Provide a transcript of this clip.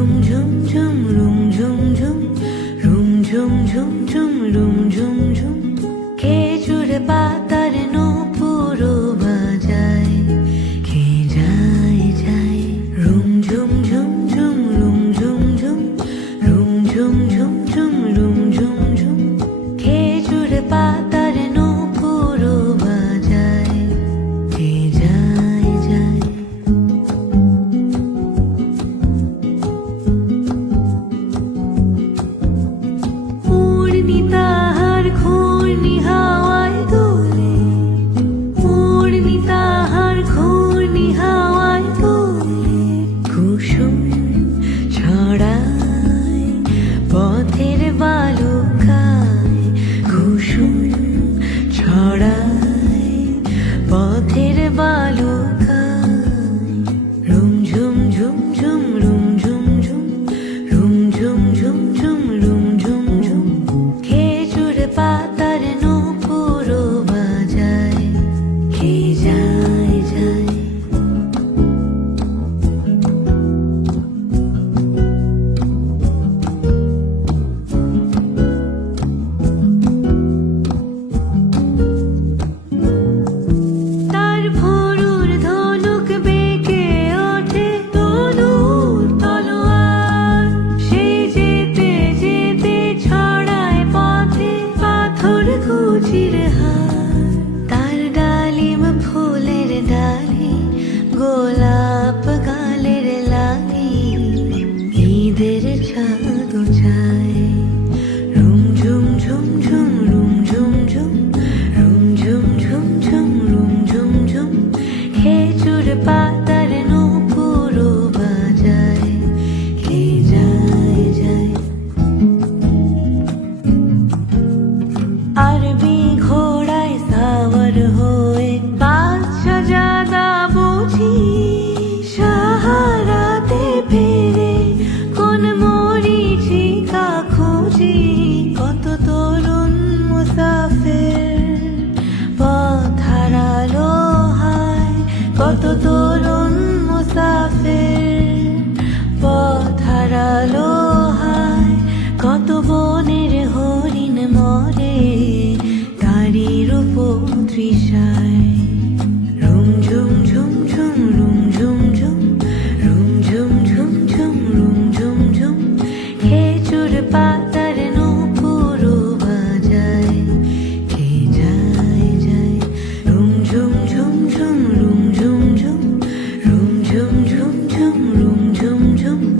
ঝুম ঝুম ঝুম room ঝুম ঝুম room ঝুম ঝুম ঝুম room ঝুম ঝুম খেজুর পাতার নূপুরও বাজায় কে যায় যায় রুম ঝুম ঝুম ঝুম রুম ঝুম ঝুম রুম ঝুম ঝুম ঝুম রুম ঝুম ঝুম খেজুর পাতার নূপুরও বাজায় কে যায় যায় তাহার ঘূর্ণি হাওয়ায় দোলে উড়নি তাহার ঘূর্ণি হাওয়ায় দোলে কুসুম ছড়ায় পথের বালুকায় কুসুম ছড়ায় পথের বালুকায় রুম ঝুম ঝুম ঝুম রুম ঝুম ঝুম রুম ঝুম ঝুম ঝুম রুম ঝুম ঝুম খেজুর পাতার নূপুরও বাজায় কে যায় যায় তার ভোরুর ধনুক বেঁকে ওঠে তনুর তলোয়ার সে যেতে যেতে ছড়ায় পথে পাথর কুচির হার তার ডালিম ফুলের ডালি গোলাপ গালের লাগি ঈদের চাঁদ চায় রুম ঝুম ঝুম ঝুম রুম ঝুম ঝুম রুম ঝুম ঝুম ঝুম রুম ঝুম ঝুম খেজুর পাতার নূপুরও বাজায় কে যায় যায় আরবি ঘোড়ায় সাওয়ার হয়ে বাদশা জাদা বুঝি সাহারাতে ফেরে কোন মরীচিকা খুঁজি কত তরুণ মুসাফির পথ হারালো হায় কত